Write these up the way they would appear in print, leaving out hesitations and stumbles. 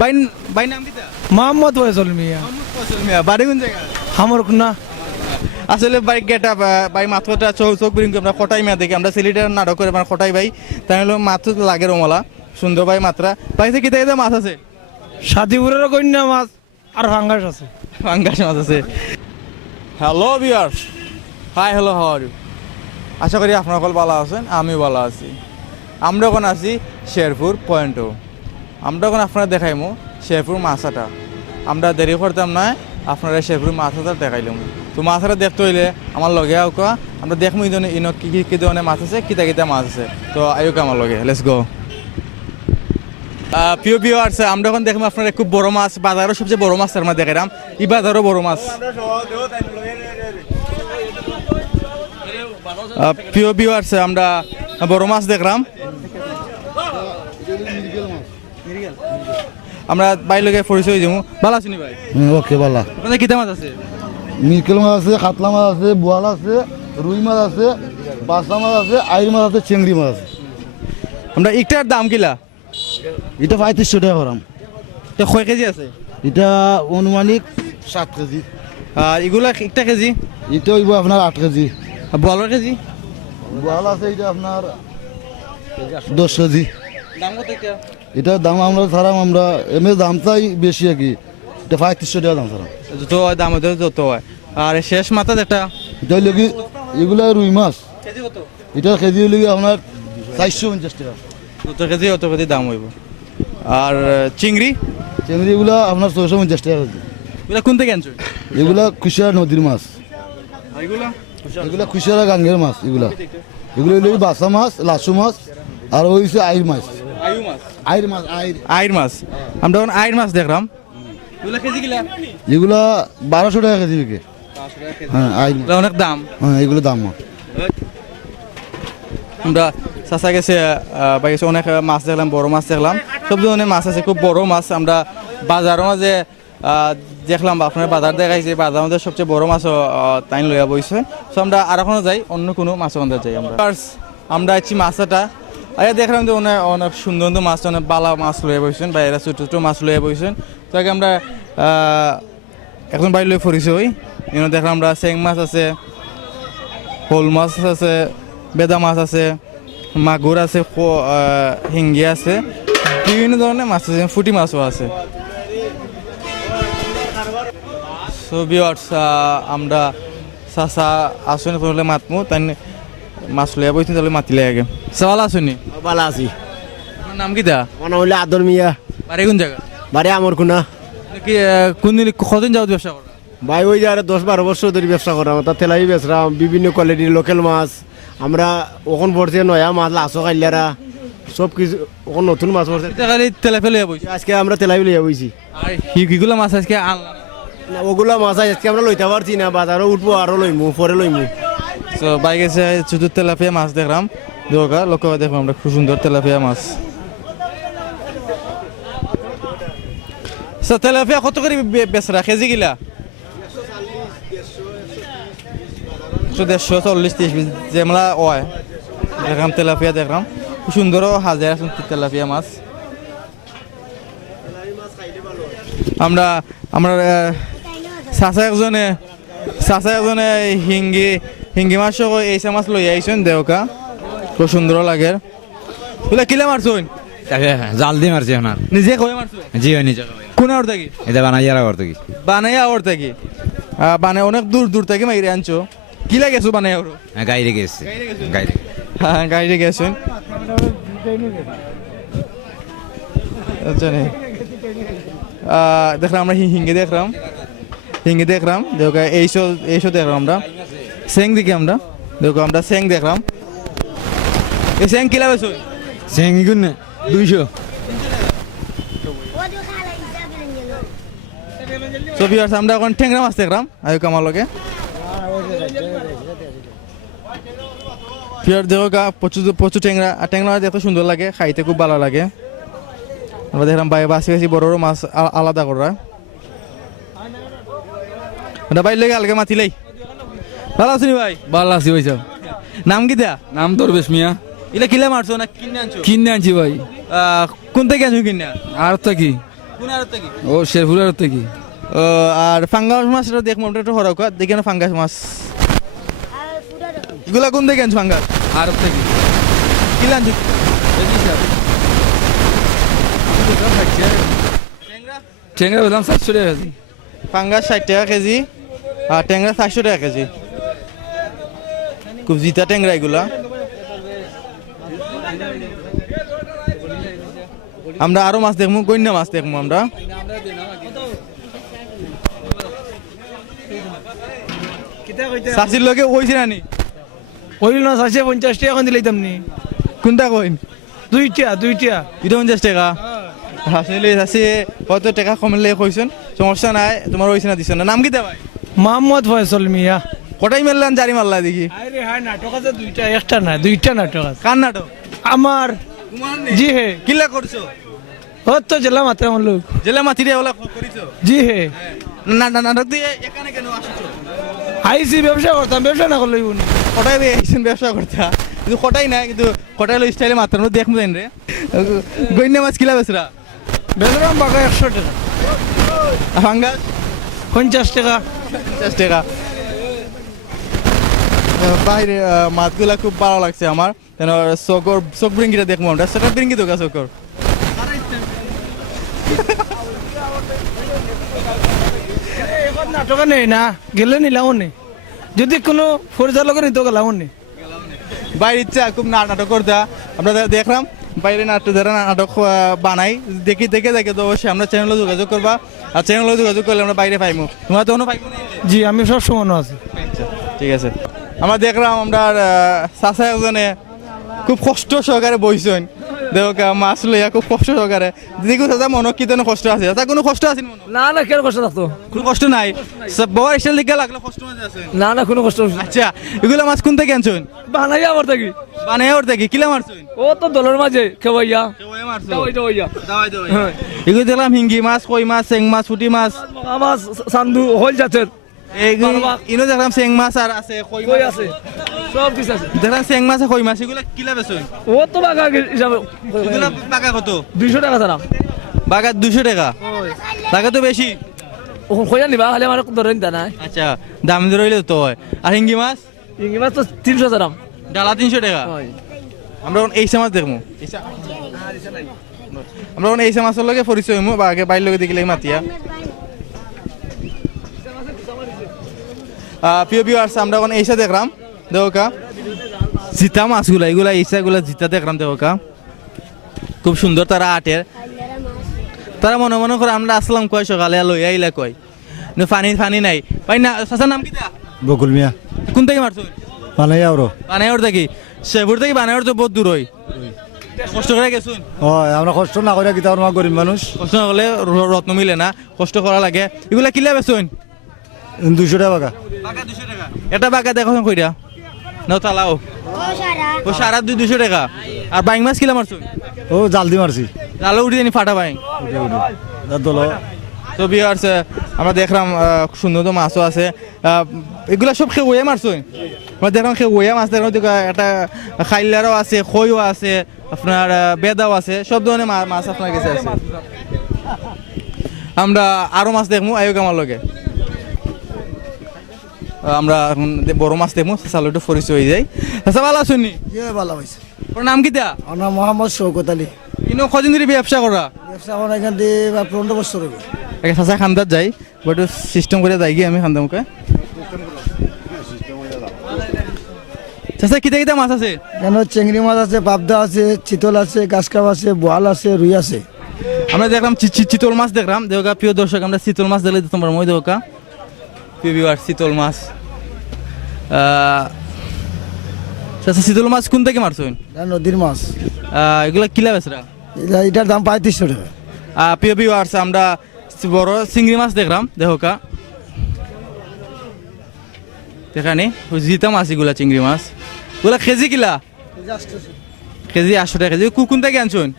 ভাই ভাই নাম কি তা? মোহাম্মদ ফয়সল মিয়া। মোহাম্মদ ফয়সল মিয়া, বাড়ি কোন জায়গা? আমার না আসলে ভাই গেটা ভাই মাথাটা চোখ বিরিং আমরা খটাই মিয়া দেখি আমরা সিলেটের নাটক করে মানে খটাই ভাই তাই হলো মাথা লাগে রমলা সুন্দর ভাই মাত্রা ভাই কি তাই মাছ আছে? সাদিপুরের কন্যা মাছ আর ফাঙ্গাস আছে। ফাঙ্গাস মাছ আছে। Hello viewers, hi hello how are you? আশা করি আপনারা সকল ভালো আছেন, আমিও ভালো আছি। আমরা এখন আছি শেরপুর পয়েন্টও। আমরা এখন আপনারা দেখাইমু শেরপুর মাছাটা। আমরা দেরি করতাম না, আপনারা শেরপুর মাছাটা দেখাইলাম। তো মাছাটা দেখতে হইলে আমার লগে আউকা আমরা দেখবো ইনো কি ধরনের মাছ আছে, কিতা মাছ আছে। তো আইকা আমার লগে, লেটস গো। প্রিয় ভিউয়ার্স, আমরা এখন দেখবো আপনারা খুব বড় মাছ, বাজারের সবচেয়ে বড় মাছ আমরা দেখাইলাম। এই বাজারও বড় মাছ। প্রিয় ভিউয়ার্স, আমরা বড় মাছ দেখলাম। আমরা ভাই লগে পরিচয় দিব। ভালো আছেন ভাই? ওকে ভালো। ওখানে কিতা মাছ আছে? মিরকেল মাছ আছে, কাতলা মাছ আছে, বোয়াল আছে, রুই মাছ আছে, বাসা মাছ আছে, আইর মাছ আছে, চিংড়ি মাছ আছে। আমরা একটার দাম কিলা? এটা 3500 টাকা করাম। এটা কয় কেজি আছে? এটা অনুমানিক 7 কেজি। আর এগুলা একটা কেজি? এটা হইব আপনার 8 কেজি। আর বলার কেজি? বোয়াল আছে এটা আপনার 10 কেজি। দাম কত এটা? এটার দাম আমরা ছাড়াম, আমরা এমনি দাম চাই বেশি আর কি। এটা 3500 টাকা দাম ছাড়াম। যত দাম যত হয়। আর শেষ মাথা যেটা এটা হইলে কি এগুলা রুই মাছ, কেজি কত? এটা কেজি হইলে কি আপনার 450 টাকা। যত কেজি অত কেজি দাম হইব। আর চিংড়ি? চিংড়ি এগুলা আপনার 650 টাকা কেজি। এগুলা কোন থেকে আনছো? এগুলা কুশিয়ার নদীর মাছ। আর এগুলা? এগুলা কুশিয়ারা গাঙ্গের মাছ। এগুলা হইলে বাসা মাছ, লাসু মাছ, আর ওই হচ্ছে আইর মাছ। আয়ু মাছ? আইর মাছ, আইর আইর মাছ। আমরা এখন আইর মাছ দেখলাম। এগুলা কেজি কিলা? এগুলা 1200 টাকা কেজি বিকে। হ্যাঁ আইর মাছ। এগুলা অনেক দাম। হ্যাঁ এগুলো দাম। আমরা চাষা গেছে বা গেছে অনেক মাছ দেখলাম, বড় মাছ দেখলাম, সব ধরনের মাছ আছে, খুব বড় মাছ। আমরা বাজারের মাঝে দেখলাম, আপনার বাজার দেখাইছে, বাজারের মধ্যে সবচেয়ে বড় মাছ তাই লইয়া বইছে। সো আমরা আর এখনো যাই, অন্য কোনো মাছ ওখানে যাই। আমরা আছি মাছটা আর দেখলাম যে অনেক সুন্দর সুন্দর মাছ, অনেক বালা মাছ লইয়া বইছেন, বা এরা ছোটো ছোটো মাছ লইয়া বইছেন। তো আগে আমরা এখন বাইরে লই ফরিছে ওই দেখলাম আমরা চেং মাছ আছে, শোল মাছ আছে, বেদা মাছ আছে, মাগুর আছে, হিঙ্গি আছে, বিভিন্ন ধরনের মাছ আছে, ফুটি মাছও আছে। সো ভিউয়ার্স, আমরা চাচা আসুন পড়লে মাতমু, তাই মাছ লইয়া বইছেন, তাহলে মাতিলে আগে। চাওয়াল আসুনি? ভালো আছি। আপনার নাম কি দা? মনে হইলে আদর মিয়া। বাড়ি কোন জায়গা? বাড়ি আমার কোনা। কি কোন দিন কতদিন যাবত ব্যবসা করা? ভাই ওই যে 10-12 বছর ধরে ব্যবসা করাম, তা তেলাই বেচরাম, বিভিন্ন কোয়ালিটির লোকাল মাছ। আমরা ওখান পড়ছে নয়া মাছ, লাচো কাইলারা, সব কিছু ওখান নতুন মাছ পড়ছে। খালি তেলে ফেলে বইছি আজকে আমরা তেলাই লিয়া বইছি। আর কিগুলা মাছ আজকে আনলাম না, ওগুলা মাছ আজকে আমরা লইতে পারছি না, বাজারও উঠবো, আরো লইমু, পরে লইমু। তো বাইক এসে শুধু তেলাপিয়া মাছ দেখলাম, দোকা লক্ষ্য করে দেখলাম আমরা খুব সুন্দর তেলাপিয়া মাছ। তেলাপিয়া কত করে বেচরা কেজি গিলা? 150-140 যেমলা হয় দেখলাম। তেলাপিয়া দেখলাম খুব সুন্দর হাজার আছে তেলাপিয়া মাছ। আমরা চাচা একজনে হিঙ্গি মাছ এইসা মাছ লই আইছেন, দেওকা খুব সুন্দর লাগে। বলে কিলা মারছুন? জাল দিয়ে মারছি আপনার। নিজে কই মারছুন? জি হয় নিজে। কোন আওর থাকি? এটা বানাইয়ার আওর থেকে। বানাইয়া আওর থাকি? বানাই অনেক দূর থেকে মাইরে আনছো। কি লাগেছো বানাই আওর? গাইরে গেছে। গাইরে। হ্যাঁ গাইরে গেছেন। আচ্ছা নে দেখলাম আমরা হিঙ্গি দেখলাম দেখো এইসব দেখলাম আমরা স্যাং দেখি আমরা দেখো আমরা স্যাং দেখলাম। এই স্যাং কিলা বেছো? স্যাং গুণ 200। তো ভিউয়ার্স, আমরা এখন ট্যাংরা মাছ দেখলাম আয়ুক আমার লগে। ভিউয়ার দেখো প্রচুর ট্যাংরা, আর ট্যাংরা মাছ এত সুন্দর লাগে, খাইতে খুব ভালো লাগে। আমরা দেখলাম বাসি বড় বড় মাছ আলাদা করা। বাইর লেগে আলগে মাতিলাই। ভালো আছি ভাই? ভালো আছি ভাই সাহেব। নাম কি দেয়া? নাম দরবেশ মিয়া। এটা কিলে মারছো না কিনে আনছো? কিনে আনছি ভাই। কোন থেকে আনছো কিনে? আর তা কি কোন আড়ত থেকে? ও শেরপুরের থেকে ও আর ফাঙ্গাস মাছটা দেখবো আমরা একটু হরকা দেখি না ফাঙ্গাস মাছ এগুলা কোন থেকে আনছো ফাঙ্গাস? আরব থেকে কি আনছো? ট্যাংরা বললাম 700 টাকা কেজি ফাঙ্গাস 60 টাকা কেজি আর ট্যাংরা 400 টাকা কেজি। খুব জিতা ট্যাংরা এগুলা। আমরা আরো মাছ দেখবো, গইন্না মাছ দেখবো আমরা। চাষির লোকে ওইছে নানি ওইল না 50 টাকা এখন দিলাইতাম নি। কোনটা কইন? দুইটা এটা 50 টাকা। আসলে চাষি কত টাকা কমলে কইছেন, সমস্যা নাই। তোমার ওইছে না দিছ না? নাম কি দে ভাই? মোহাম্মদ ফয়সল মিয়া। কটাই মেললাম জারি মারলা দেখি। আরে হ্যাঁ নাটক আছে দুইটা, একটা না দুইটা নাটক আছে। কার নাটক? আমার। জি হে। কিলা করছো? ও তো জেলা মাত্রা আমার লোক। জেলা মাতিরে ওলা করিছো? জি হে। না না নাটক দিয়ে এখানে কেন আসছো? আইসি ব্যবসা করতাম, ব্যবসা না করলেই উনি। কটাই আইছেন ব্যবসা করতে? কিন্তু কটাই না, কিন্তু কটাই স্টাইলে মাত্রা দেখবো জানি রে। গইন্না মাছ কিলা বেচরা? বেদরাম বাগা 100 টাকা। ফাঙ্গাস 50 টাকা। 50 টাকা। বাইরে মাছগুলা খুব ভালো লাগছে আমার। কেন চোখ ব্রিঙ্গিটা দেখবো আমরা। সেটা ব্রিঙ্গি তো গা চোখর। এখন নাটক নেই না, গেলে নিলাম নেই। যদি কোনো পরিচালকের নিতে গেলাম নেই। বাইরে ইচ্ছা খুব নাটক করতে। আমরা দেখলাম বাইরে নাটক যারা নাটক বানাই দেখে তো অবশ্যই আমরা চ্যানেলে যোগাযোগ করবা। আর চ্যানেলে যোগাযোগ করলে আমরা বাইরে পাইমু। তোমরা তো পাইবো না? জি আমি সব সময় আছি। ঠিক আছে। আমরা দেখলাম আমরা চাচা একজনে খুব কষ্ট সহকারে বইছেন। দেখ মাছ লইয়া খুব কষ্ট সহকারে। দেখো চাচা মনে কি তেন কষ্ট আছে? চাচা কোনো কষ্ট আছে মনে? না না কেন কষ্ট থাকতো? কোনো কষ্ট নাই। বড় স্টাইল দিকে লাগলে কষ্ট মাঝে আছে? না না কোনো কষ্ট। আচ্ছা এগুলা মাছ কোন থেকে আনছেন? বানাই আবার থাকি। বানাই ওর থেকে কিলা মারছেন? ও তো দলের মাঝে খেবাইয়া। এগুলো দেখলাম হিঙ্গি মাছ, কই মাছ, চেং মাছ, পুঁটি মাছ, আমার সান্দু হল জাতের। ইনো দেখলাম চেং মাছ আর আছে কই কই আছে সব কিছু আছে। দেখলাম চেং মাছ কই মাছ এগুলো কিলা বেচছেন? ও তো বাগা হিসাবে এগুলো বাগা কত? 200 টাকা দাম। বাগা 200 টাকা? টাকা তো বেশি। ও কইয়া নিবা খালি আমার ধরেন দা না। আচ্ছা দাম ধরইলে তো হয়। আর হিঙ্গি মাছ? ইঙ্গি মাছ তো 300 দাম। ডালা 300 টাকা। আমরা এই মাছ দেখবো। আমরা এই মাছের লগে পরিচয় হইমু বা আগে বাইর লগে দেখিলে মাতিয়া। প্রিয় ভিউয়ার্স আমরা এখন এইসা দেখলাম। দেখোকা জিতা মাছগুলা এগুলা এইসাগুলা জিতা দেখলাম। দেখোকা খুব সুন্দর তারা আটের। তারা মনে করে আমরা আসলাম কয় সকালে লই আইলা কয় ফানি নাই পাই না। চাচার নাম কি? বকুল মিয়া। কোন থেকে মারছো? বানাই আরো বানাইর থেকে? শেরপুর থেকে বানাইর তো বহুত দূর হয়। কষ্ট করে গেছুন? হয় আমরা কষ্ট না করে কি তার গরিব মানুষ। কষ্ট না করলে রত্ন মিলে না, কষ্ট করা লাগে। এগুলা কিলা বেচুন? 200 টাকা বাগা। বাগা 200 টাকা? এটা বাগা দেখো কইরা নাও তালাও। ও সারা 200 টাকা। আর বাইং মাছ কিলা মারছুন? ও জাল দি মারছি। জালে উঠে জানি ফাটা বাইং। দল তো ভিউয়ার্স আমরা দেখলাম সুন্দর তো মাছও আছে। এগুলা সব খেয়ে মারছুন? আমরা দেখলাম খেয়ে মাছ দেখলাম। একটা খাইলারও আছে, খইও আছে, আপনার বেদাও আছে, সব ধরনের মাছ আপনার কাছে আছে। আমরা আরো মাছ দেখবো আয়োগ আমার লগে। আমরা এখন বড় মাছ দেখবো। চালো একটু পরিচয় হয়ে যাই। আচ্ছা ভালো আছেন? ভালো হয়েছে। ওর নাম কি? আমার নাম মোহাম্মদ শৌকত আলী। ইনো কদিন ধরে ব্যবসা করা? ব্যবসা আমার এখান থেকে 15 বছর হবে। চাচা খান্দার যাই বটু সিস্টেম করে যাই গিয়ে আমি খান্দা মুখে। চাচা কিতা কিতা মাছ আছে? কেন চিংড়ি মাছ আছে, পাবদা আছে, চিতল আছে, কাঁচকাপ আছে, বোয়াল আছে, রুই আছে। আমরা দেখলাম চিতল মাছ দেখলাম। দেওকা প্রিয় দর্শক আমরা চিতল মাছ দেখলে তোমার মই দেওকা প্রিয় ভিউয়ার চিতল মাছ। চাচা চিতল মাছ কোন থেকে মারছেন? নদীর মাছ। এগুলা কিলা বেচরা? এটার দাম 3500 টাকা। প্রিয় ভিউয়ার্স আমরা বড় চিংড়ি মাছ দেখলাম। দেহকা দেখানি জিতা মাছ এগুলা চিংড়ি মাছ। ওগুলা কেজি কিলা? কেজি 800 টাকা কেজি। কোন থেকে আনছেন?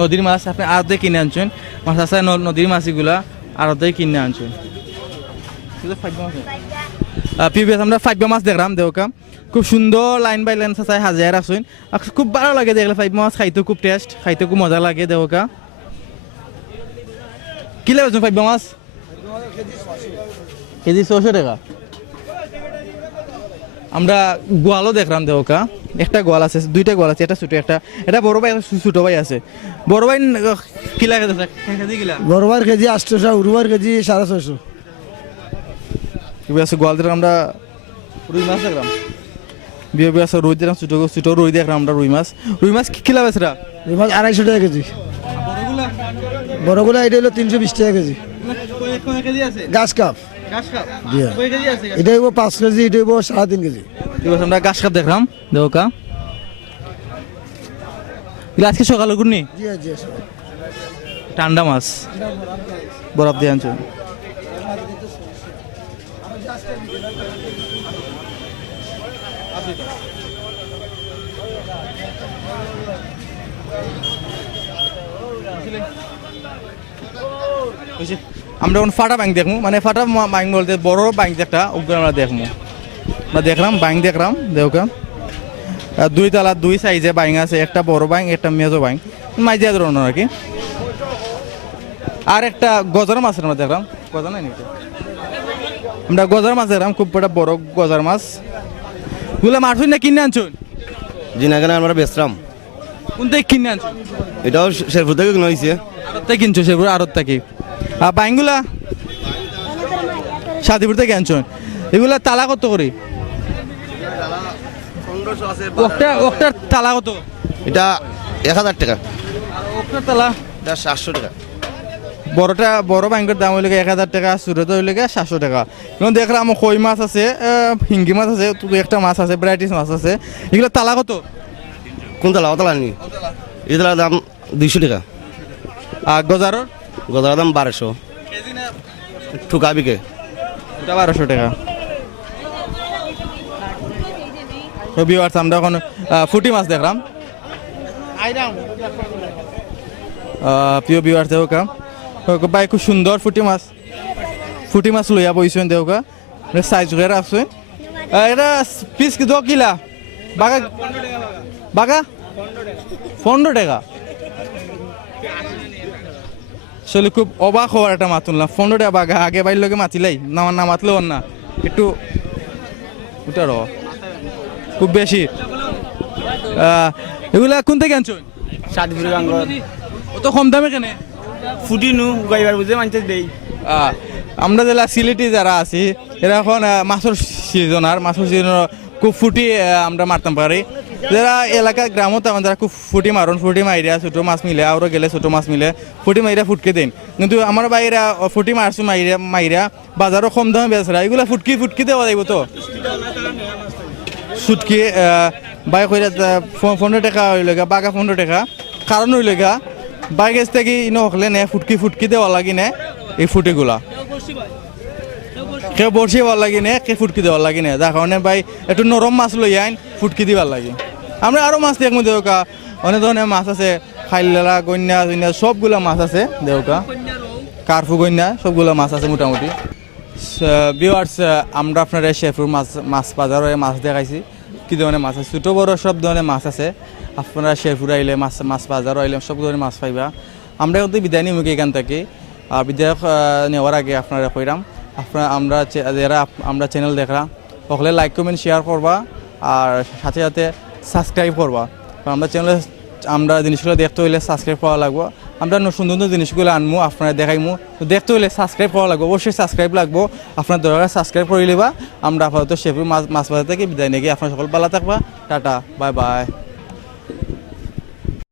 নদীর মাছ আপনি আড়তে কিনে আনছেন? মাছ আছে নদীর মাছ এগুলা আড়তে কিনে আনছেন। পিভিএস আমরা ফাইভ মাছ দেখলাম দেওকা খুব সুন্দর লাইন বাই লাইন চাচাই হাজিয়াই রাখছেন আর খুব ভালো লাগে দেখলে ফাইভ মাছ খাইতে খুব টেস্ট খাইতে খুব মজা লাগে দেওকা কি লাগছে ফাইভ মাছ কেজি 600 টাকা আমরা গোয়ালও দেখলাম দেওকা একটা গোয়াল আছে দুইটা গোয়াল আছে এটা ছোট একটা এটা বড় ভাই ছোট ভাই আছে বড় ভাই কি লাগে কেজি কিলা বড়বার কেজি 800, উরুবার কেজি 650। আছে গোয়াল দেখলাম আমরা রুই মাছ দেখলাম বিয়ে বিয়ে আছে রুই দেখলাম ছোট ছোট রুই দেখলাম আমরা রুই মাছ কি লাভ আছে রুই মাছ 250 টাকা কেজি। বড়গুলা এটা হলো 320 টাকা কেজি। গাছ কাপ এটা হইব 5 কেজি, এটা হইব 3.5 কেজি। আমরা গাছ কাপ দেখলাম দেওকা আজকে সকালে গুড়নি ঠান্ডা মাছ বরফ দিয়ে আনছো আমরা এখন ফাটা ব্যাংক দেখবো মানে ফাটা ব্যাংক বলতে বড় ব্যাংক একটা ওগুলো আমরা দেখবো আমরা দেখলাম ব্যাংক দেখলাম দেওকা দুই তলা দুই সাইজে ব্যাংক আছে একটা বড় ব্যাংক একটা মেজো ব্যাংক মাইজিয়া ধরনের আর কি আর একটা গজার মাছ আমরা দেখলাম গজা নাই নাকি আমরা গজার মাছ দেখলাম খুব বড় গজার মাছ গুলো মারছুন না কিনে আনছুন জি না কেন আমরা বেচলাম কোন থেকে কিনে আনছুন এটাও শেরপুর থেকে কিনা হয়েছে আড়ত থেকে কিনছো শেরপুর আড়ত থেকে আর ব্যাংকগুলা সাদিপুর থেকে আনছুন এগুলা তালা কত করে ওটার তালা কত এটা 1000 টাকা ওটার তালা এটা 700 টাকা বড় ব্যাংকের দাম হইলে 1000 টাকা সুরত হইলে 700 টাকা এবং দেখলাম কই মাছ আছে হিঙ্গি মাছ আছে একটা মাছ আছে ভ্যারাইটিস মাছ আছে এগুলো তালা কত কোন তালা অতলা নি এই তালার দাম 200 টাকা আর গজারর দাম 1200 ঠুকা বিকে এটা 1200 টাকা ভিউয়ার্স আমরা এখন ফুটি মাছ দেখলাম প্রিয় ভিউয়ার্স দেওকা ভাই খুব সুন্দর ফুটি মাছ লইয়া বইছেন দেওকা সাইজ করে রাখছেন এটা পিস কি 2 কিলা বাগা 15 টাকা আসলে খুব অবাক হওয়ার একটা মাছ তুললাম 15 টাকা বাগা আগে বাইর লোকে মাতিলাই না মাতলেও না একটু ওটা র খুব বেশি এগুলা কোন থেকে আনছেন সাতপুর গাঙ্গ অত কম দামে কেন ফুটিনু গাইবার বুঝে মানতে দেই আমরা যারা সিলেটি যারা আছি এরা এখন মাছের সিজন আর মাছের সিজন খুব ফুটি আমরা মারতাম পারি যারা এলাকা গ্রামত যারা খুব ফুটি মাইরা ছোটো মাছ মিলে আরও গেলে ছোটো মাছ মিলে ফুটি মাইরা ফুটকে দেন কিন্তু আমার বাইরা ফুটি মারছো মাইরা বাজারও কম দামে বেচরা এগুলা ফুটকি দেওয়া যাইব তো সুটকি বাইক হইলে 15 টাকা হইলে বাগা 15 টাকা কারণ হইলে বাইক এস থেকে ইনো হকলে নে ফুটকি দেওয়া লাগি নে এই ফুটিগুলা কেউ বড়শি ভাল লাগি নে কে ফুটকি দেওয়ার লাগি নে যার কারণে ভাই একটু নরম মাছ লই আইন ফুটকি দিবার লাগে আমরা আরও মাছ দেখবো দেওকা অনেক ধরনের মাছ আছে খাইলা গন্যা সবগুলা মাছ আছে দেওকা কার্ফু গন্যা সবগুলো মাছ আছে মোটামুটি ভিউয়ার্স আমরা আপনারা শেরপুর মাছ বাজারে মাছ দেখাইছি কি ধরনের মাছ আছে ছোটো বড় সব ধরনের মাছ আছে আপনারা শেরপুর আইলে মাছ বাজার আইলে সব ধরনের মাছ পাইবা আমরা কিন্তু বিদায় নিমুখ এখান থেকে আর বিদায় নেওয়ার আগে আপনারা কইরাম আমরা চ্যানেল দেখলাম সকলে লাইক কমেন্ট শেয়ার করবা আর সাথে সাথে সাবস্ক্রাইব করবা কারণ আমরা জিনিসগুলো দেখতে হইলে সাবস্ক্রাইব করা লাগবো আমরা সুন্দর জিনিসগুলো আনবো আপনারা দেখাইমু তো দেখতে হইলে সাবস্ক্রাইব করা লাগবো অবশ্যই সাবস্ক্রাইব লাগবো আপনার দরকার সাবস্ক্রাইব করে নিবা আমরা আপাতত শেরপুর মাছ বাজার থেকে বিদায় নিয়ে গিয়ে আপনার সকল ভালো থাকবা টাটা বাই বাই